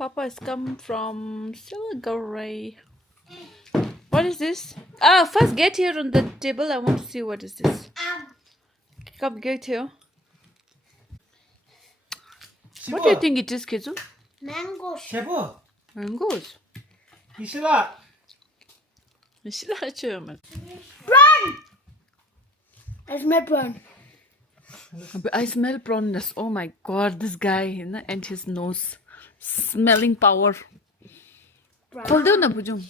Papa has come from Siliguri. What is this? Ah, first get here on the table. I want to see what is this. Come, get here. What do you think it is, Kizu? Mangoes. Mangoes. Ishila. Ishila German. Prawn! I smell prawn. I smell prawnness. Oh my god, this guy, you know, and his nose. Smelling power. Hold on, Bujum.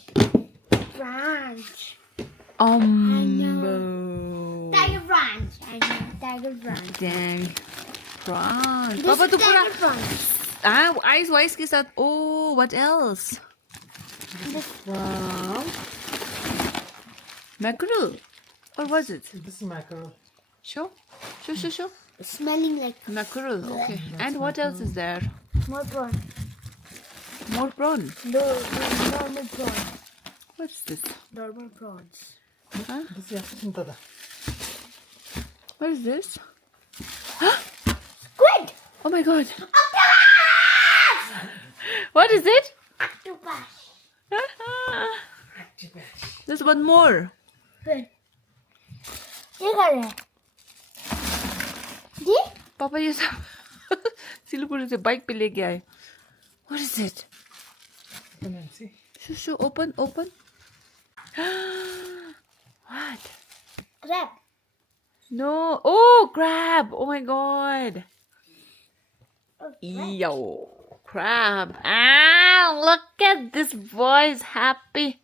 Prawns. Tiger prawns. I know tiger prawns. Dang. Prawns. This Papa, is tu pura. tiger prawns. Eyes wise ke sath. Oh, what else? Wow. Mackerel. Or was it? This is mackerel. Show. Smelling like Mackerel. Okay. And what else is there? more prawn. More prawn. No, normal prawn. What's this? Normal prawns. Huh? This is Suntada. What is this? Squid! Oh my god. Octopus! What is it? Octopus. There's one more. Good. ये कर रहे हैं? जी? पापा ये सब सिलीगुड़ी से bike पे लेके आए. What is it? Shoo, open. What? Crab. No. Oh, crab. Oh my god. Yo, crab. Ah, look at this boy is happy.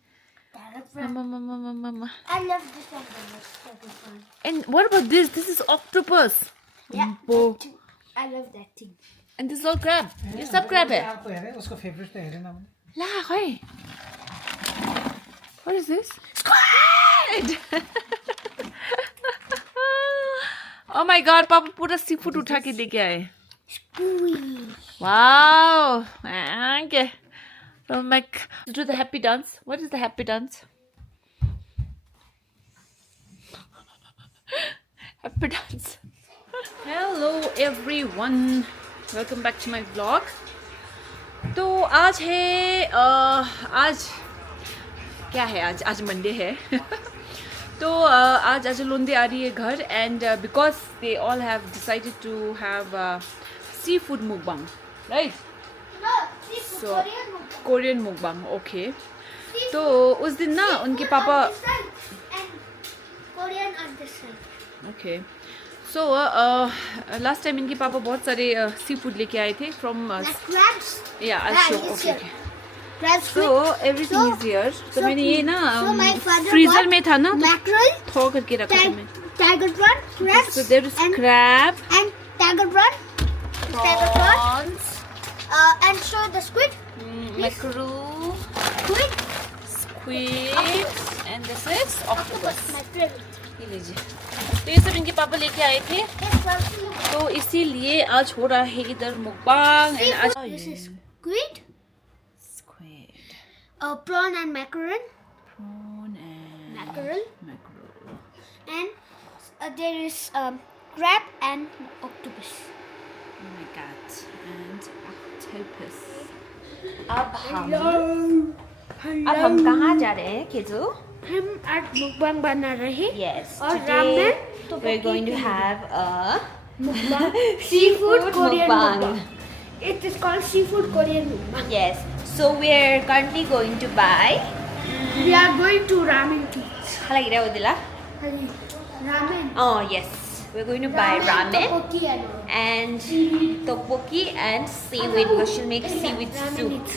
Mama. I love this one. And what about this? This is octopus. Yeah, Oh. that too. I love that thing. And this is all crab. ये सब crab है. उसका favorite है ना. ला है. What is this? Squid! Oh my god, पापा पूरा seafood उठा के लेके आए. Squid. Wow. Okay. So Mike, do the happy dance. What is the happy dance? Happy dance. Hello everyone. Welcome back to my vlog. तो आज है आज क्या है आज मंडे है. तो आज लोंदे आ रही है घर and because they all have decided to have seafood mukbang, right? No, seafood. So Korean mukbang, okay. तो उस दिन ना उनके पापा and Korean on this side. Okay. So last time इनके पापा बहुत सारे seafood लेके आए थे from Like crabs. yeah, I'll show. Okay. Crabs. So everything is here. तो मैंने ये ना my father freezer bought में था ना, mackerel, थोड़ा करके रखा था मैं. tiger prawn, crabs, So there is crab, and tiger prawn, prawns, and show the squid, mackerel, squid, and this is octopus. my favorite. ये लीजिए. तो ये सब इनके पापा लेके आए थे. तो इसीलिए आज हो रहा है इधर मुकबांग. This is squid, Squid, prawn and mackerel, prawn and mackerel, mackerel. and there is crab and octopus. Oh my god, and octopus. अब हम कहाँ जा रहे हैं केजू? हम आज मुकबांग बना रहे हैं. Yes, और today ramen we're going to have a seafood Korean mukbang. mukbang. It is called seafood Korean mukbang. Yes, so we're currently going to buy. We are going to ramen teach. Halagire udila? Ramen. Oh yes, we're going to buy ramen Tteokbokki and all. and tteokbokki and seaweed. We should make seaweed soup.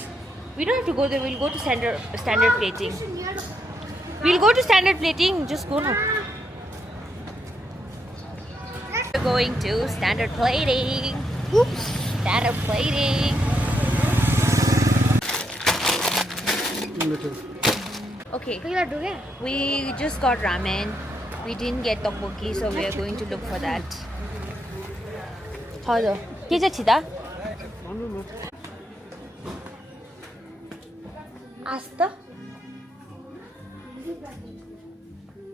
We don't have to go there. We'll go to standard plating. We'll go to standard plating. Just go now. We're going to standard plating. Oops. Standard plating. Okay. We just got ramen. We didn't get tteokbokki, so we are going to look for that. Hello. Keja Asta?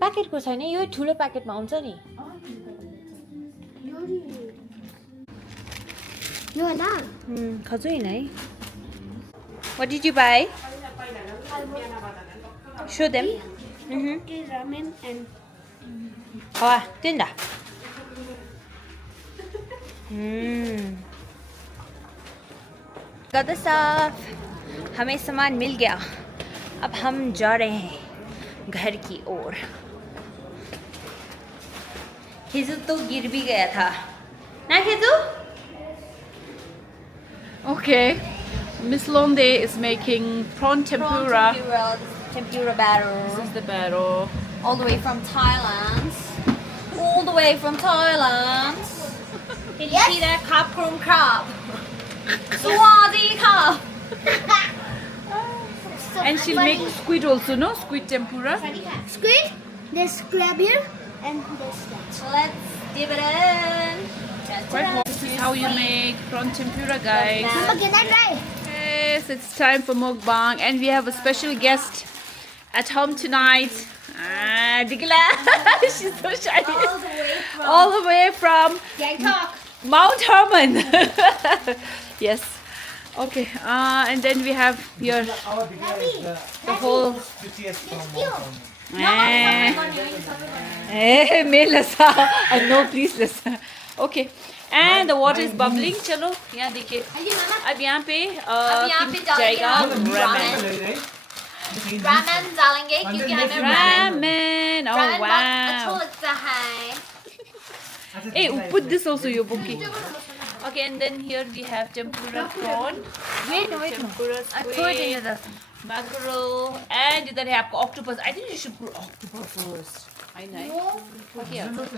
प्याकेटको छैन, यो ठुलो प्याकेटमा आउँछ नि. यो होला खजु हैन है. What did you buy? Show them. Ramen and tinda. Got the stuff. हमें सामान मिल गया. अब हम जा रहे हैं घर की ओर. खिजू तो गिर भी गया था ना खिजू? Okay, Miss Londe is making prawn tempura. Tempura batter. This is the batter. All the way from Thailand. All the way from Thailand. Can you see that crab chrome crab? Swazi crab. And she'll make squid also, no? Squid tempura. squid. There's crab here and there's that. Let's dip it in. Right, this is how you make prawn tempura, guys. Mama, can I try? Yes, it's time for mukbang, and we have a special guest at home tonight. Digla, she's so shy. All the way from Bangkok. Mount Hermon. Yes. Okay. And then we have here the whole. Lasa. No, please, Lasa. Okay. And the water is bubbling. चलो यहाँ देखिए. अब यहाँ पे जाएगा ramen. Ramen डालेंगे क्योंकि हमें Ramen. Oh ramen बहुत अच्छा wow. लगता है. Hey, put this also, your booking. Okay, and then here we have tempura prawn, Wait. tempura I put it in squid, the. mackerel, and इधर है आपको octopus. I think you should put octopus first. I know. Okay. I'm melting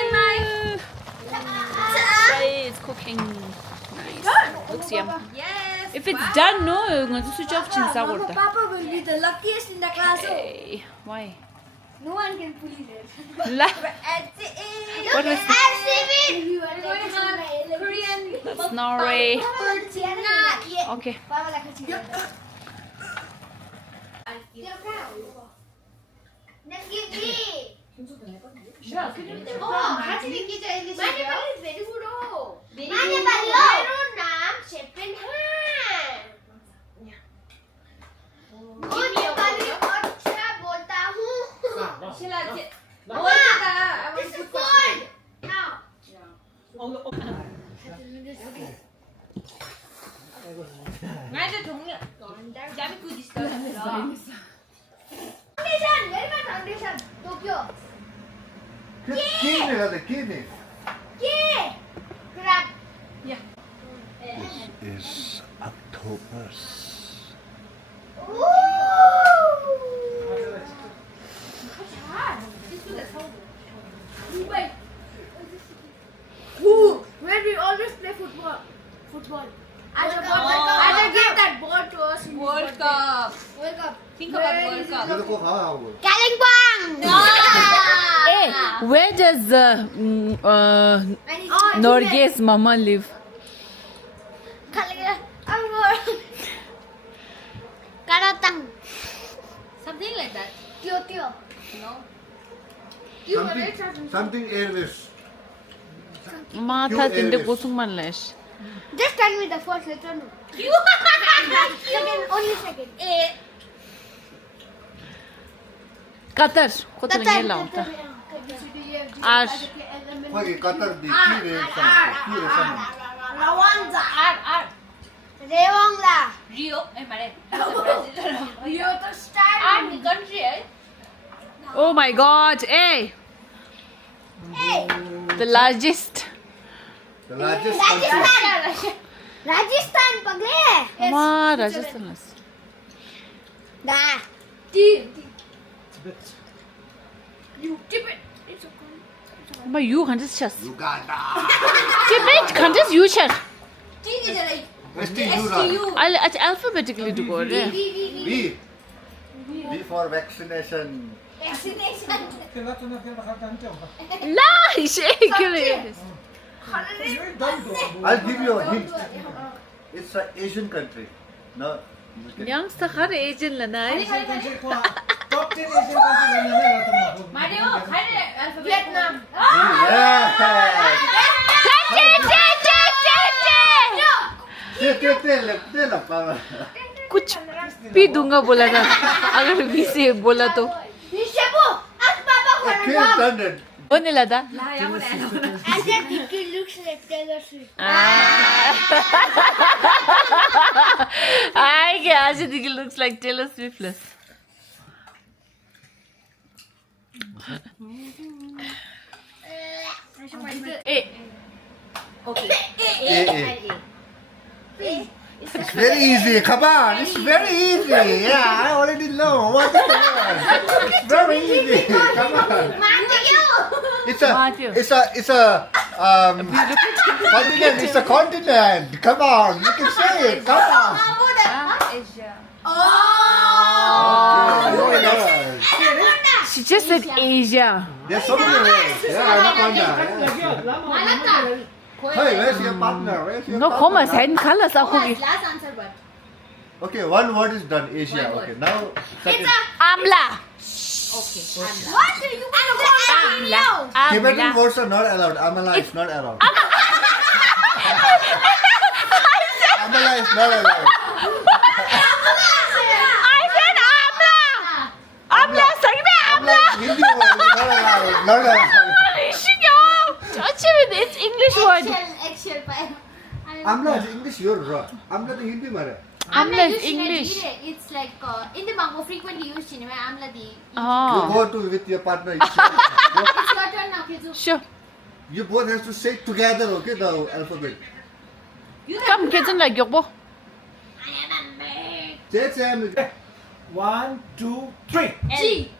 in my. It's cooking. Nice. Looks yum. Yes. If it's done, no, you're going to switch off chinsa gorda. Papa will be the luckiest in the class. Hey, why? No one can pull it. La. What was this? Korean. That's Norway. Okay. Let's give me. Foundation, Tokyo. Kidney. Yeah. Crab. Is octopus. Where we always play football. I give that ball to us. in World birthday. Cup. World Cup. Think about World Cup. 이거 꼭 가라고. Kalimpong. Hey, where does Norge's mama live? Karatang. Something like that. Tio. No. Something Airways. Mata tinde kosung manlash. Just tell me the first letter. No. Only second. Qatar. Qatar ngela unta. Ar. 거기 까따르디 키레 Rwanda. Rwanda. Rio. Mare. Rio to start. Army country. Oh my God! Hey, Hey. the largest. The largest country. Rajasthan pagle. Ma Rajasthan. Da. Tibet. It's okay. Ma you can't just chas. Uganda. Tibet can't just you chas. STU. I'll alphabetically do go. B for vaccination. Vaccination. La, shake. I'll give you a hint. It's an Asian country. No. Young Sahar Asian lanai. Top 10 Asian countries. Mario. Vietnam. Yes. कुछ भी दूंगा बोला था अगर we से बोला तो Nishabu, ask Papa for a job. वो नहीं लगा I said Vicky looks like Taylor Swift. I guess it looks like Taylor Swift. Hey, It's very easy. Come on, it's very easy. Yeah, I already know what it is. It's very easy. Come on. Matthew! It's a continent. It's a continent. Come on, you can say it. Come on. Oh! she just said Asia. There's so many ways. Yeah, anaconda. Hey, where's your partner? Where's your No partner? comment. Hand colors are cooking. Last answer, but. Okay, one word is done. Asia. Okay, now second. Amla. What? You want to call me now? Tibetan words are not allowed. Amala is not allowed. Amala is not allowed. I said Amla. Amla. Say me Amla. Hindi word is not allowed. Not allowed. It's English word. Actual, Amla is English. You're wrong. Amla is Hindi mara. Amla is English. It's like in the mango frequently used in Amla di. You Oh, go to with your partner. It's your turn now, Kizu. sure. You both have to say together. Okay, the alphabet. Come, kitchen like Yokbo. Say Sam. 1, 2, 3. G.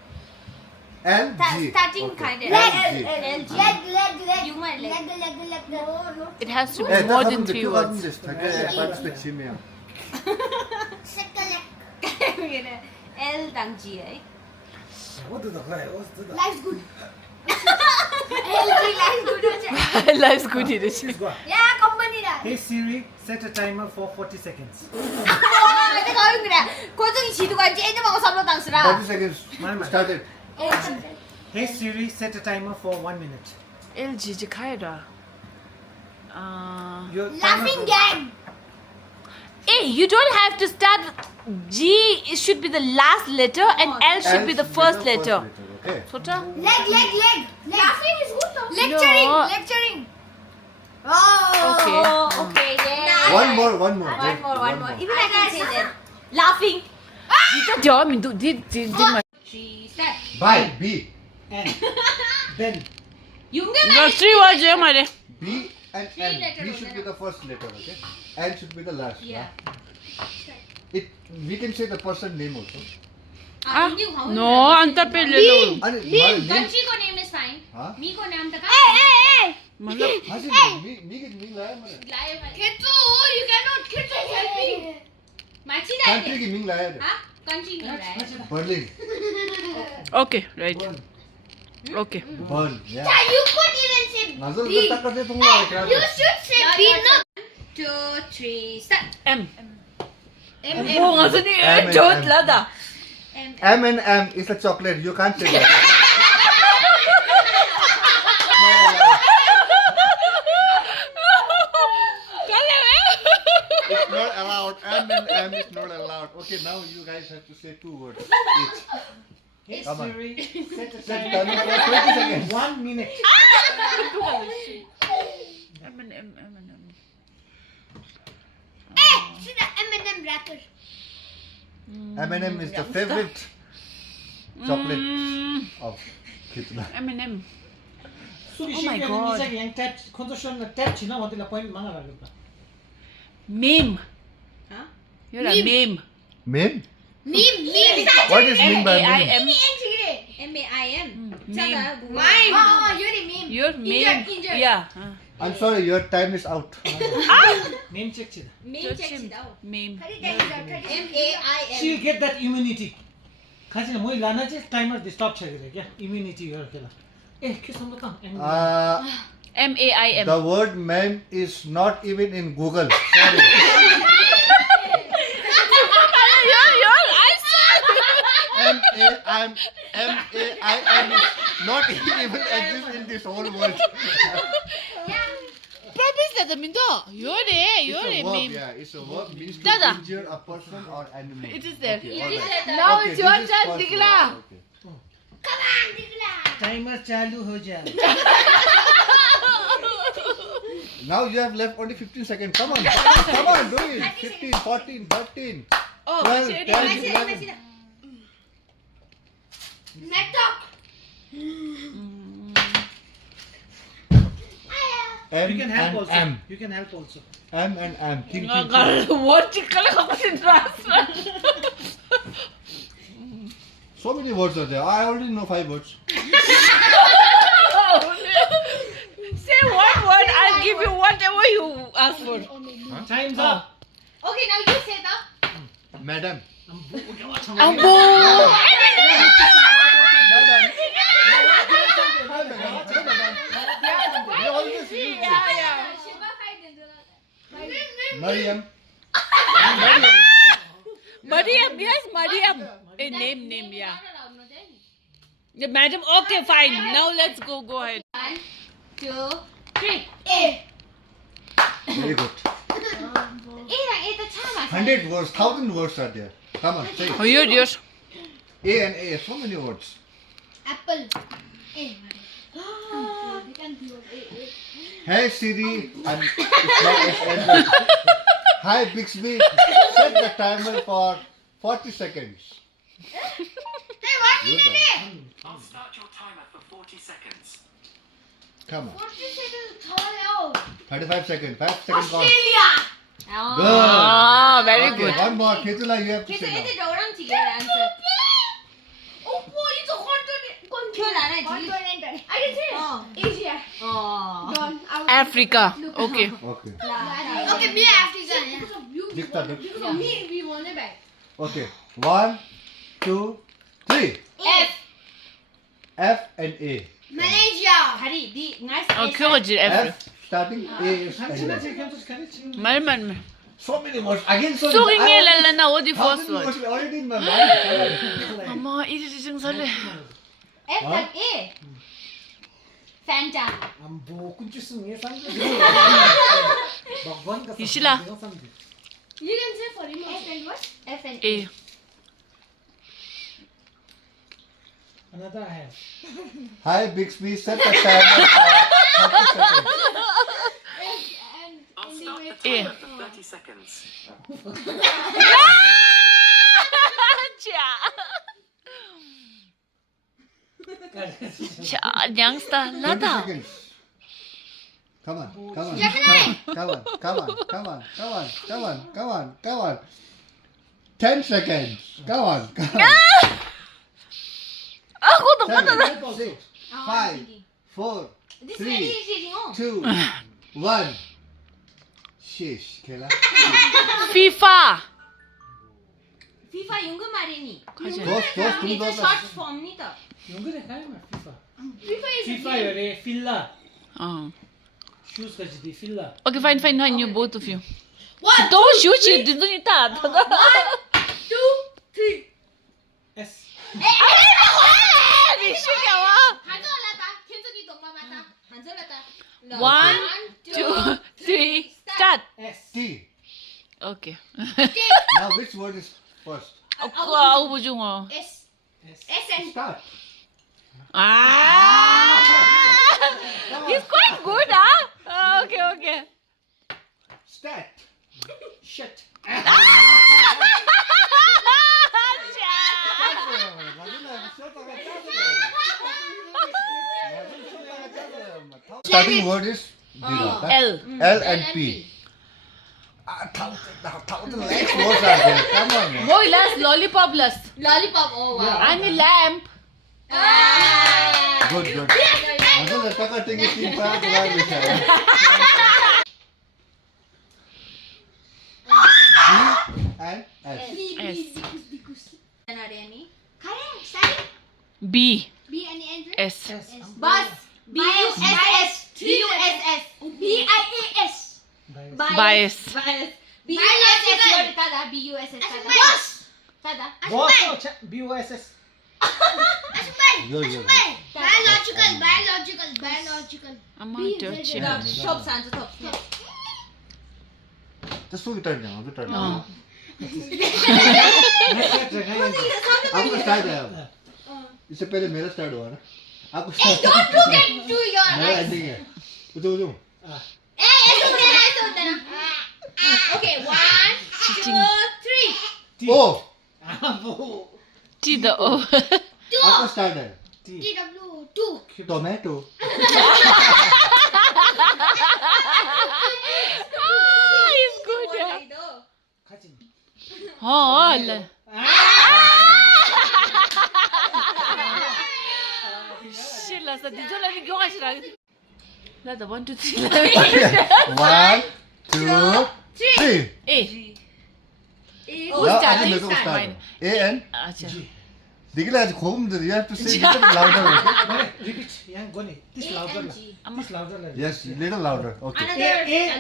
L G. Starting Okay. kind of. L G. Leg. Human leg. No. It has to be Eh, more that than happened 3 to words. this. Participate, Simia. L tang G, eh? What do the guy? What's the Life's good. Life's good. Life's good in it. Go on. Yeah, company da. Hey Siri, set a timer for 40 seconds. Ito gawin ko na. Kung itong isido ka, dyan naman ako sa mga tangsura. 40 seconds. Started. Hey Siri, set a timer for 1 minute. LG Jikaira. Your Laughing timer gang. Hey, you don't have to start. G it should be the last letter and L should be the first letter. Okay. Sota? Leg. Laughing is good though. Lecturing. No. Lecturing. Oh. Okay, yeah. One more. One more. Even I can say that. Laughing. Did I mean did my 3 step. Bye. B. N. Ben. No 3 words yeah my B and Three N. letter B was should there. be the first letter. Okay. N should be the last. Yeah. It. We can say the person name also. No anta pe le lo. Name. Kanchi ko name is fine. Huh? Me ko name ta Hey. मतलब हाँ जी मी के Ming लाया मैंने Kitsu, you cannot help me. Machi da. Country की Ming लाया था हाँ? Kanchi नहीं रहा Berlin okay right. Okay. Burn या You could even say नजर करता करते तुम लोग You should say B, no. 2, 3, start. M. M. वो ngasa ni M, jod M. lada. M and M is a chocolate you can't say that it's not allowed M and M is not allowed okay now you guys have to say 2 words each Hey Come on. Siri, set a Set timer timer for 20 for seconds 1 minute. M and M. See the M&M wrapper. M&M is the favorite chocolate of Kitna. M&M. So Oh my God. Yang tap, kontrasyon na tap china wanti la point mga raguta. Meme. Huh? You're a meme. Meme? Meme. What is mean by meme? M-A-I-M. M-A-I-M. Meme. Mine. Oh, you're a meme. You're meme. Injured. Yeah. I'm sorry, your time is out. Name check chida. Meme checks it out. Meme. M-A-I-M. She'll get that immunity. खासी ना मुझे लाना चाहिए timer stop चलेगा क्या immunity और क्या के समझ बताऊं M-A-I-M. The word meme is not even in Google. Sorry. M-A-I-M is not even exist in this whole world. Promise that the mindo? It's a verb, yeah. It's a verb means to Dada. injure a person or animal. It is there. Okay, alright. Now Okay, it's your this is turn, first Digla. word, okay. Come on, Digla. Timer चालू हो जा Now you have left only 15 seconds. Come on, come on, do it. 15, 14, 13, Oh, 12, shit. 10, Messi, 11. Messi. Network. M you can help and also M. you can help also M and M. Think, Oh, think, God. What chicken transfer? So many words are there. I already know 5 words. Say one word, I'll give you whatever you ask for. time's up Okay, now you say the. Madam. Ambo! You always use this. Mariam. Mariam, yes, Mariam. Name, yeah. Yeah, madam, okay, fine. Now let's go ahead. 1, 2, 3. A. Very good. A the chama. 100 words, 1000 words are there. Come on, say Oh, it. yours. A and A, so many words. Apple. A. You can do it. Hey Siri, and it's not ended. Hi Bixby, set the timer for 40 seconds. Hey, what You did can. it? I'll start your timer for 40 seconds. Come on. 40 seconds. Throw it out. 35 seconds, 5 seconds gone. Australia. Good. Ah, very Okay, good. one more. Ketula, you have to Okay, so say it's now. a orang tiga answer. Oh boy, it's a continent. Continent. I can say Asia. Gone. Africa. Okay. Okay. Okay, me Africa. Dikta, dikta. Because of me, we won it back. Okay. 1, 2, 3. F. F and A. Malaysia. Okay, Roger. F starting A is Handsome ending. chicken to carry Man. So many words. Again, so So, many. ringe lala na, what the first 1000 word? words already in my mind. Ama, irritating sale. F and A. Fanta. ambo kunchu sunge samjhe bhagwan ka Ishila. samjhe You can say for him. F and what? F and A. another I have Hi Bixby, set the timer for 30 seconds. I'll start the A. timer for 30 seconds. Youngster, 20 nada. seconds. Come on, come on. Jacqueline. Come on, come on, come on, come on, come on, come on, come on. 10 seconds. Come on, come on. Ako to, 7, 6, 5, 4, This is 3, very easy, no? 2, 1. Sheesh, Kela. FIFA. FIFA yung marini. Those two It's a those short form ni to. yungu dekha hai ma FIFA FIFA is FIFA yore filla Oh. shoes ka jidi filla Okay, fine, you both of you. One, Don't shoot you, didn't you? 2, 3. S One, 2, 3, start. S T. Okay. Now which word is first? Ako mo yung oh. S. S S and Start. Ah! He's quite good, huh? Okay. Stat. shit Starting word is zero. L. L and P. 1,000 legs words are there. Come on, man. Boy, last lollipop last. lollipop. Oh wow. And the lamp. Good. मुझे लगता था कि 3 बार दोबारा लिखा है. B and S. S. B. B and Andrew. S. Bus. B-U-S-S. B-U-S-S. B-I-A-S. Bias. B-U-S-S. Tada. B-U-S-S. Bus. Tada. boss BOSS Yo. Biological. I'm out of Stop, Santa, stop. Just so you turn down. You turn Oh. down. Next try आपको start है अब. इससे पहले मेरा start हुआ ना. आपको start. Don't look into your मेरा eyes. ending है. उठो. ऐसे होता है ना. Okay, 1, 2, 3. Oh. T the O. आपका start है. TW 2. Tomato. He's good. Yeah. Oh, shit, la sa dijo la ni kyo ka shira. La the 1 2 3. 1, 2, 3. A. Now I think मेरे को start Mine. है. A and Acha. दिखला आज खूब मुझे you have to say little louder. Okay? Repeat. Yang goni. This louder la. This louder la. Yes, little louder. Okay.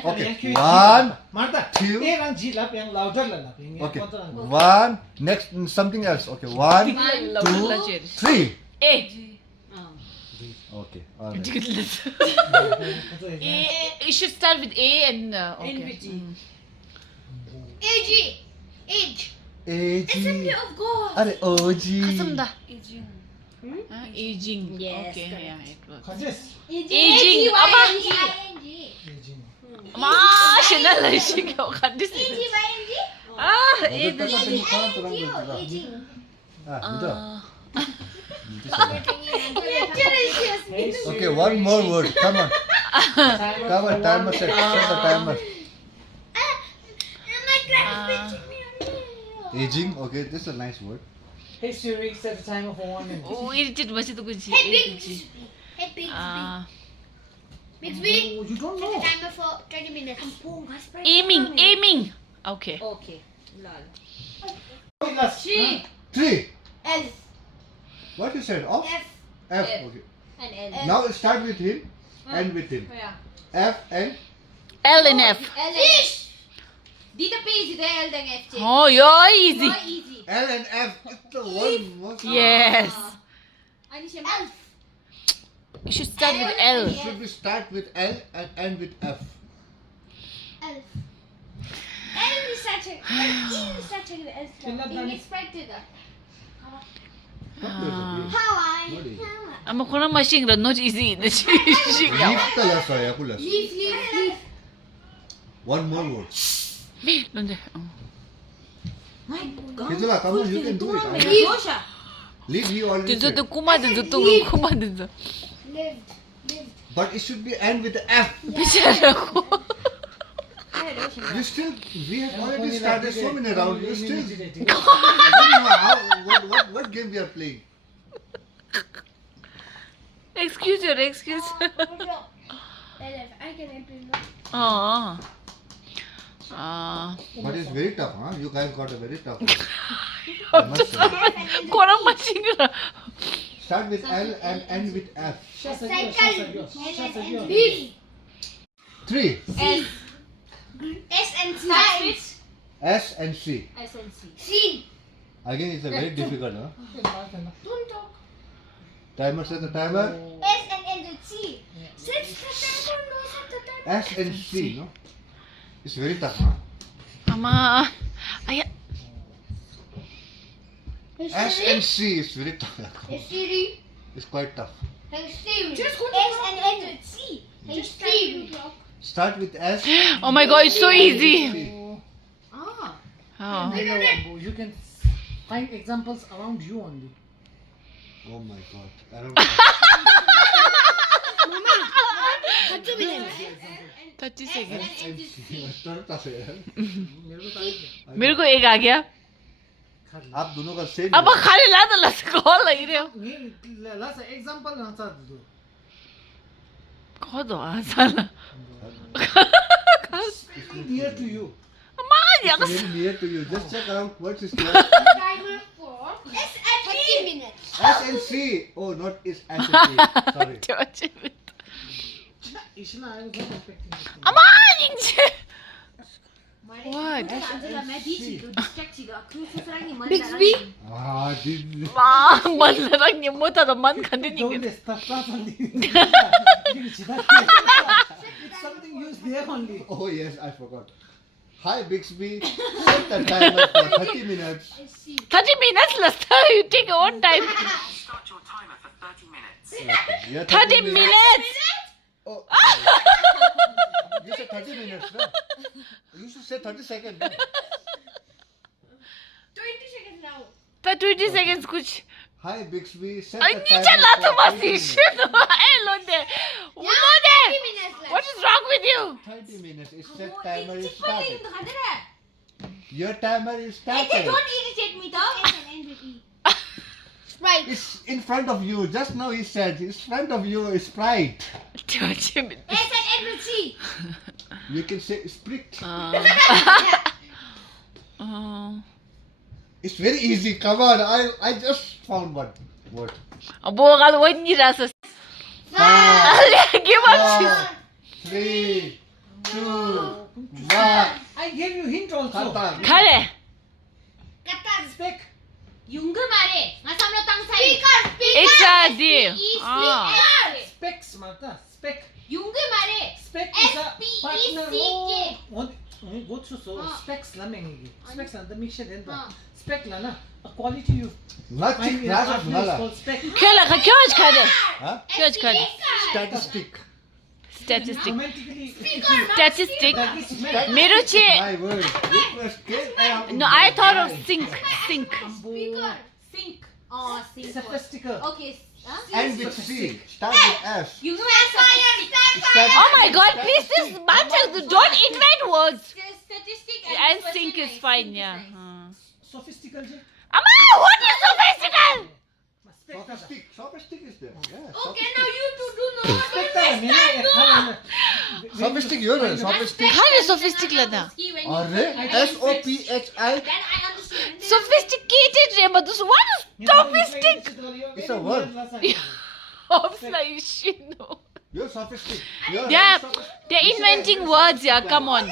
Okay. Yang Q. 1, Martha. 2. A rang G lap yang louder la lap. Okay. 1. Next something else. Okay. 1, 2, 3. A. Okay. All right. It should start with A and okay. AG. Age. AG. Assembly of God. अरे OG. Kasam da. Aging. Yes, Okay, correct. yeah, it works. Khajis. Aging. Aba. Aging. Ma, Chanel la shi kyo khandis. Ah, A तो the. तुम कौन तुरंत बोलते हो? हाँ, मुझे. Okay, one more word. Come on. Come on, timer set. Set the timer. Aging. Okay, this is a nice word. Hey Siri, set the timer for 1 minute. Oh, irritate machi to kuch. Hey, Bixby. Hey, Bixby. Bixby. Oh, you don't Set know. the timer for 20 minutes. Aiming. Okay. Okay. Lol. Last. 3. L. What you said? Off? F. F. Okay. And L. Now start with him and with him. F and L and F. Fish. Dito pa easy the L then F. Oh, you're easy. So easy. L and F. It's the one most. Yes. Ano siya? L. You should start with L. Should we start with L and end with F? L. L is such a. L. Being expected. How I. I'm a corner machine, but not easy. The Leave the last one. Yakulas. Leave. One more word. Don't they? Kijula, come on, you can do it. Leave you already Dito said. to kuma dito to kuma dito. Lived. But it should be end with the F. Bichara ko. You still, we have already started so many rounds. You still, Irritating. I don't know how, what game we are playing. Excuse. I can improve. Oh. But it's very tough, huh? You guys got a very tough one. I must say. Corner machine. Start with L and end with F. Shasa yours. B. 3. S. S and C. S and C. C. Again, it's a very difficult, huh? Don't talk. Timer, set the timer. S and N and C. Set the timer. No, set the timer. S and C, no? It's very tough, huh? Ama. Ay. S and C is very tough. Hey Siri. It's quite tough. Hey Siri. Just go to S and N and C. Hey Siri. Start with S. Oh my god, it's so easy. C. Ah. Oh. You can find examples around you only. Oh my god. I don't know. 30 minutes. 30 seconds. थोड़ा tough है यार. मेरे को एक आ गया. आप दोनों का सेम. अब खाली ला तो लस कॉल लग रहे हो. Last example answer do. कहो दो आसान. Near to you. अम्मा यार. Very near to you. Just check out what is there. Timer for S and 30 minutes. S and C. Oh, not is S and C. Sorry. Ishna, I was not expecting this. अम्मा इंचे. What? Bixby. Ah, did. 마, 만나랑 못하 더 만 간다니. Don't stop only. Something used there only. Oh yes, I forgot. Hi Bixby, set the timer for 30 minutes. 30 minutes, Lester. You take your own time. Start your timer for 30 minutes. Okay, yeah, 30 minutes. Oh, you said 30 minutes, no? You should say 30 seconds. No? 20 seconds now. 20 seconds, कुछ. Hi Bixby, set Ay, the नीचे timer La for तो 30 बस minutes. shit. Hey, Lode. Lode. 30 minutes left. What is wrong with you? 30 minutes. It's Oh, set timer is it's started. funny. Your timer is Hey, started. don't irritate me, though. Right. It's in front of you. Just now he said, in front of you is Sprite. 20 minutes. S and N with C. You can say Sprite. Oh. It's very easy. Come on, I just found one word. Abo kal wait ni rasa. 5, Give up. 4, 3, 2, 1. I gave you hint also. Kata. Khare. Kata. Spec. Yunga mare. Masamlo tang sai. Speaker. It's a deal. Speaker. Specs, Martha. Spec. Yunga mare. Spec is a S-P-E-C-K. partner. Go through so specs la mengi. Specs la the mixture then. हाँ. Spec la na. A quality you Not find chick, in a not partner is nala. called spec. Khela kha kyo aaj khare? Huh? Kyo aaj khare? Statistic. Statistic. Romantically, Statistic. that is meant. मेरो चाहिँ My word. You must get out. No, I thought of sink. Sink. Speaker. Sink. Oh, sink. Sophistical. Okay. And with C. Start with S. You fire. Start Oh my god, please, this Manchak, don't invent words. Statistic And sink is fine, yeah. Sophistical. Amma, what is sophistical? Sophistic is there. Yeah, Okay, now you two do not Spec ta mene. Sophistic, you know, sophistic. Khare sophistical lada. S-O-P-H-I. Then I understand. Sophisticated re madus. What is sophistic? It's a word. Oops, like shit, no. You're sophistic. You're They're, sophistic. they're inventing words, yeah, come on.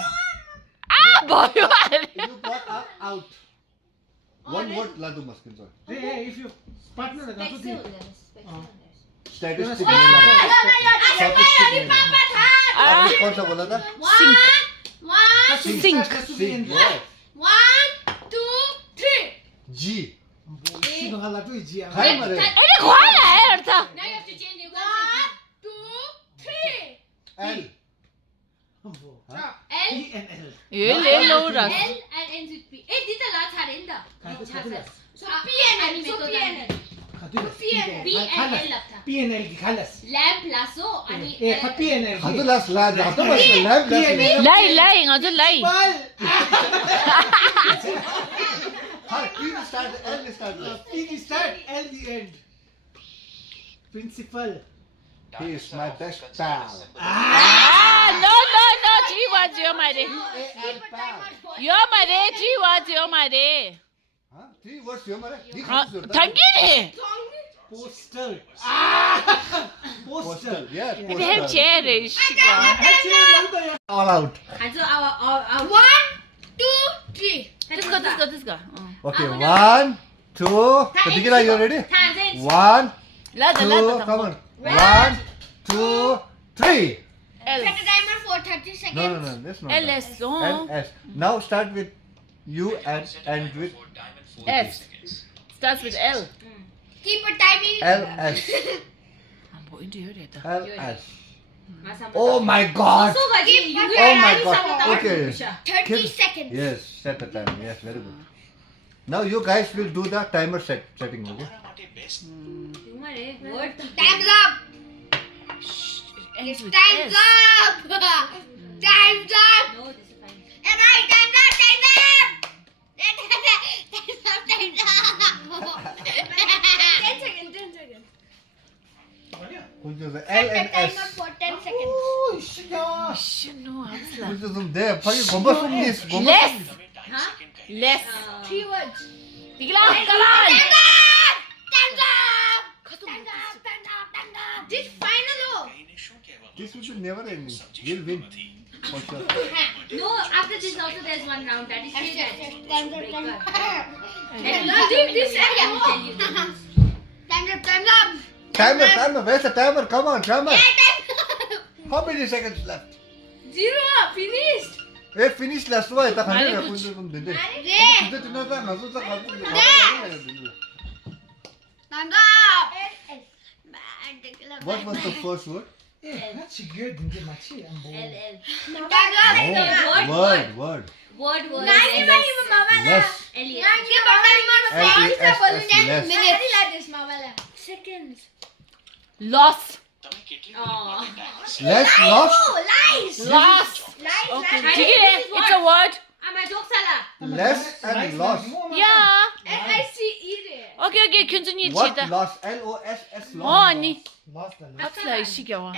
Ah, boy, what? You got out. One word, Ladu Muskin, sorry. Hey, if you partner lगा तो ठीक. Statistic. Sophistic. आपने कौन सा बोला था? Sink. Sink. Sink. Yes. 1, 2, 3. G. Sino hala tu ji. Timer है. Ele khwala hai artha. Now you have to change it. 1, 2, 3. L. L. E and L. Ele low L rak. and ends with P. Eh, dita la tharinda. So P and L. So P and L. P and L लगता. P and L की खालस. Lamp lasso आणि ए P and L. हाथों last last हाथों बस last last. Lai, lai, ngadu lai. हाँ P start L start. P की start L the end. Principal. He is my best pal. Ah, no, no, no. Three words, you're my day. A-L pal. You're my day. Three words, you're my day. हाँ 3 words you're my. Thank you. Poster. Poster. Yeah. They have Poster. cherish. All out. And so our 1, 2, 3. This go. Okay. 1, 2. Katikila, you ready? 1, Lada, 2. lada. Come on. 1, 2, 3. L. Set a timer for 30 seconds. No. That's not. LS. Oh. LS. Now start with U and with S. Starts with L. Keep a timing. LS. I'm going to hear it. LS. Oh my God. Oh my God. Okay. 30 seconds. Yes. Set the time. Yes. Very good. Now you guys will do the timer setting. Okay. Time's up. Ends with Time's S. up. Time's up. No, this is fine. Alright, time's up. Time's up. Time's up. 10 seconds. 10 seconds. Which is the Set L the and timer S. for 10 seconds. Oh, shit. Shit, no, Hamsla. Which is there. Fucking bomba from this. Less. Less. 3 words. Tigla, come on. Time's up. Time's up. Time's up. Time's up. Time's up. This final though. This will be never ending. We'll win. For sure. No, after this also there's one round that is still there. Timer. Where's the timer? Come on, timer. How many seconds left? 0. Finished. Eh, finish last one. Ta khane Very na good. kunde kum dinde. Re. Kunde tinata ngasu ta khatu. Tanggap. What was the first word? Eh, that's good. Didn't get my tea. I'm bored. Word. Word was Less. Seconds. Loss. Less lost. Loss. Okay. Digile, it's a word. Less and lost. Yeah. L-I-C-E. Okay, continue. What Chita. lost? L-O-S-S Oh, lost. ni. Lost the What's like she go on?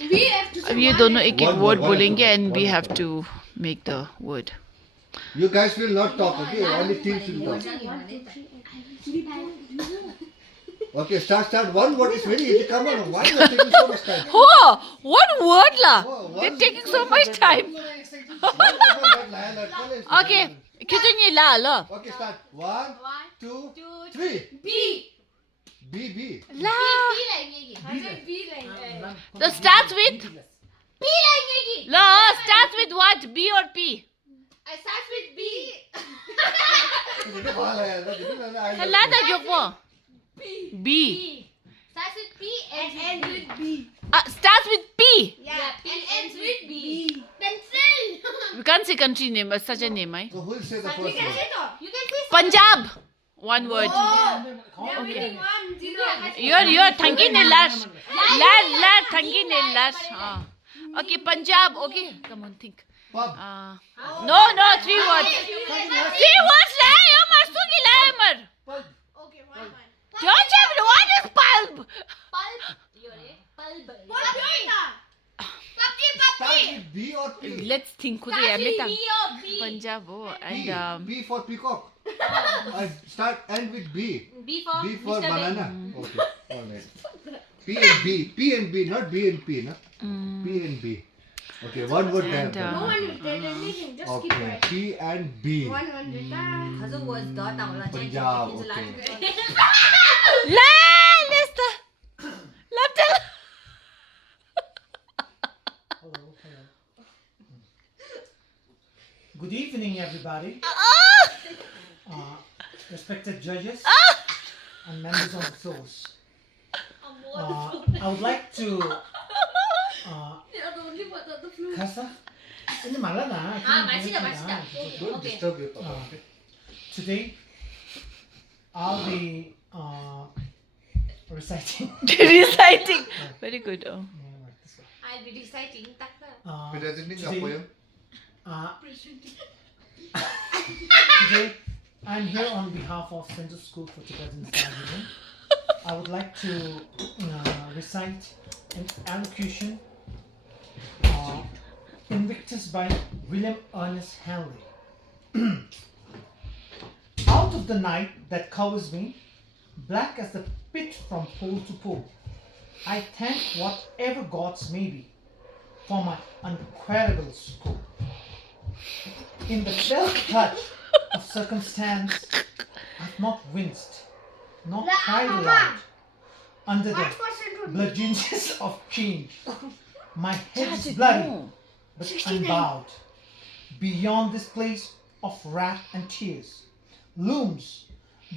We have to अब ये दोनों एक एक One word word, बोलेंगे one and we word. have to make the word. You guys will not talk, okay? Only teams will talk. Okay, start. One word is very easy. Come on, why you are taking so much time? Oh, one word la. Oh, one- They're taking so much time. Okay, continue la la. Okay, start. 1, 2, 3. B. B. La. B like The starts with la. Starts with what? B or P? I start with B. La da jopo. B. Starts with P and ends with B. Starts with P. Yeah, and ends with B. Pencil. We can't say country name, but such a name, eh? So who will say the You first can word? say so. You can say so. Punjab. One word. Oh, we are Okay. winning 1-0. You're thanking the last. Lad, thanking the last. Okay, Punjab. Okay, come on, think. Pub. No, 3 words. 3 words la. Yo mastu ki la mar. Okay, one. Don't you know what is pulp? What Start with B or P? Let's think. खुद यार मैं तंग. B. Punjab oh P. and P for peacock. Start end with B. B for B for Mr. banana. Okay, alright. P and B, not B and P, na? P and B. Okay, one word there. And, No one will tell anything. Just keep Okay, quiet. P and B. 100. Punjab, okay. La lista. Laptel. Good evening, everybody. Respected judges and members of the source. I would like to. Kasa? Ini malah na. Don't disturb your papa. Okay? Today, I'll be reciting. Reciting. Very good. Oh. I'll be reciting. Presenting Today- a poem. Today, I'm here on behalf of Central School for Tibetan Darjeeling. I would like to recite an elocution, Invictus by William Ernest Henley. Out of the night that covers me, black as the pit from pole to pole, I thank whatever gods may be for my unquenchable scope. In the fell clutch of circumstance, I've not winced, nor cried aloud. Under the bludgeons of change, my head is bloody, but unbowed. Beyond this place of wrath and tears looms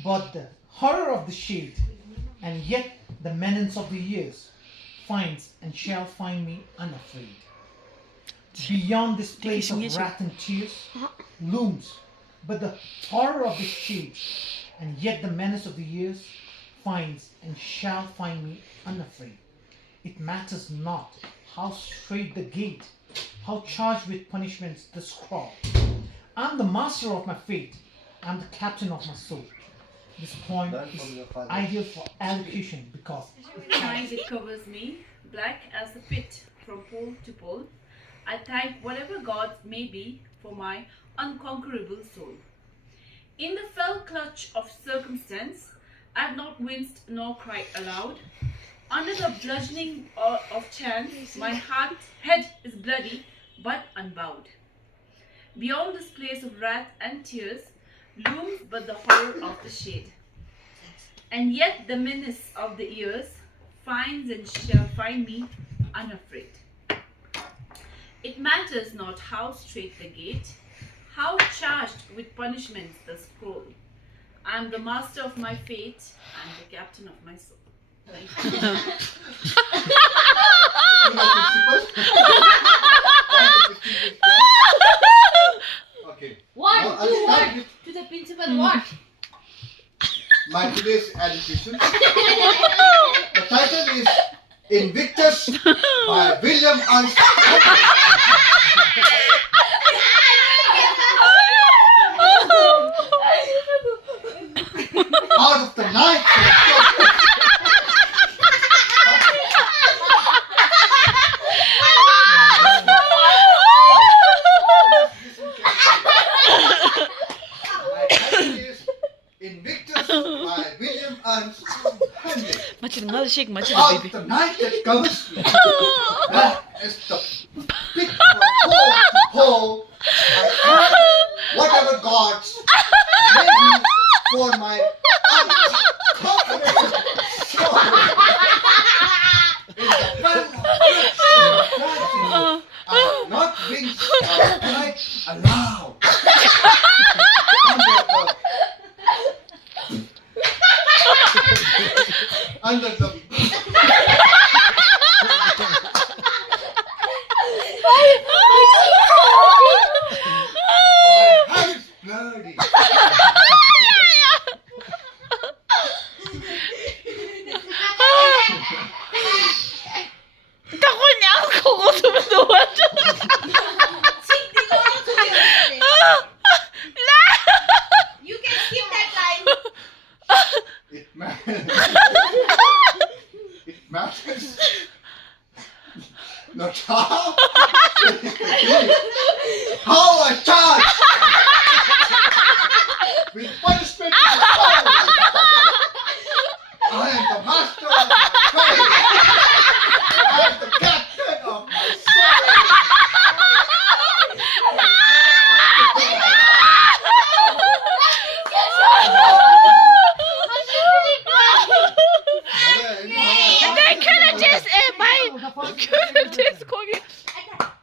but the horror of the shade, and yet the menace of the years finds and shall find me unafraid. Beyond this place of wrath and tears looms but the horror of the shade, and yet the menace of the years finds and shall find me unafraid. It matters not how straight the gate, how charged with punishments the scroll. I'm the master of my fate. I'm the captain of my soul. This poem is ideal for elocution because Night it covers me, black as the pit from pole to pole. I thank whatever gods may be for my unconquerable soul. In the fell clutch of circumstance, I have not winced nor cried aloud. Under the bludgeoning of chance, my head is bloody but unbowed. Beyond this place of wrath and tears looms but the horror of the shade, and yet the menace of the years finds and shall find me unafraid. It matters not how straight the gate, how charged with punishments the scroll. I am the master of my fate and the captain of my soul. Thank you. You know, principal? Okay. What? Now I'll To start what? with To the principal what? my today's elocution. The title is Invictus by William Ernst. Out of the night. My title is Invictus by William Ernst. Machida, mother shake, machida, Out baby. the night that covers me, that is the pit from pole to pole. I have whatever gods may be for my unconquerable soul. In the fun of dancing, I have not wings or quite allowed. Under the my hands bloody. Tako niya ako kung sumutuwan. You can skip that line. It matters. It matters. Not how. How I charge with punishment to the soul. I am the master of my fate. I am the captain of my soul.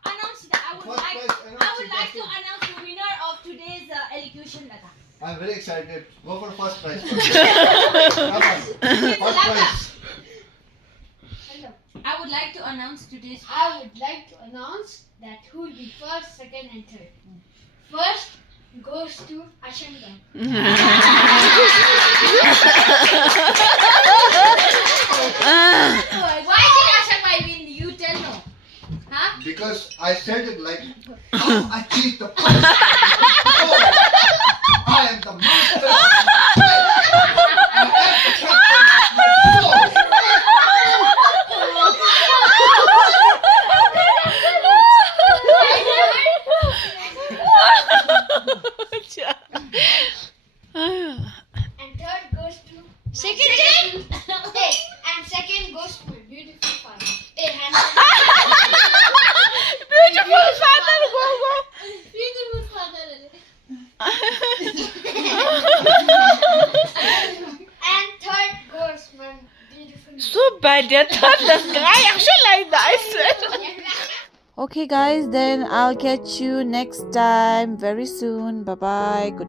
Announce that. I would like to announce the winner of today's elocution. Lata. I'm very excited. Go for first prize. Come on. First prize. I would like to announce today's. I would like to announce that who will be first, second, and third. First goes to Ashanga. Why did Ashanga win? You tell no. Huh? Because I said it like how I cheat the punishment. I am the master of my fate. I am the captain of my soul. And third goes to Second? Hey, and second goes to my beautiful father. Hey, hand Beautiful father, Gogo. beautiful father. And third goes my beautiful. So bad, that guy actually like that, I swear. Okay guys, then I'll catch you next time very soon. Bye bye. Good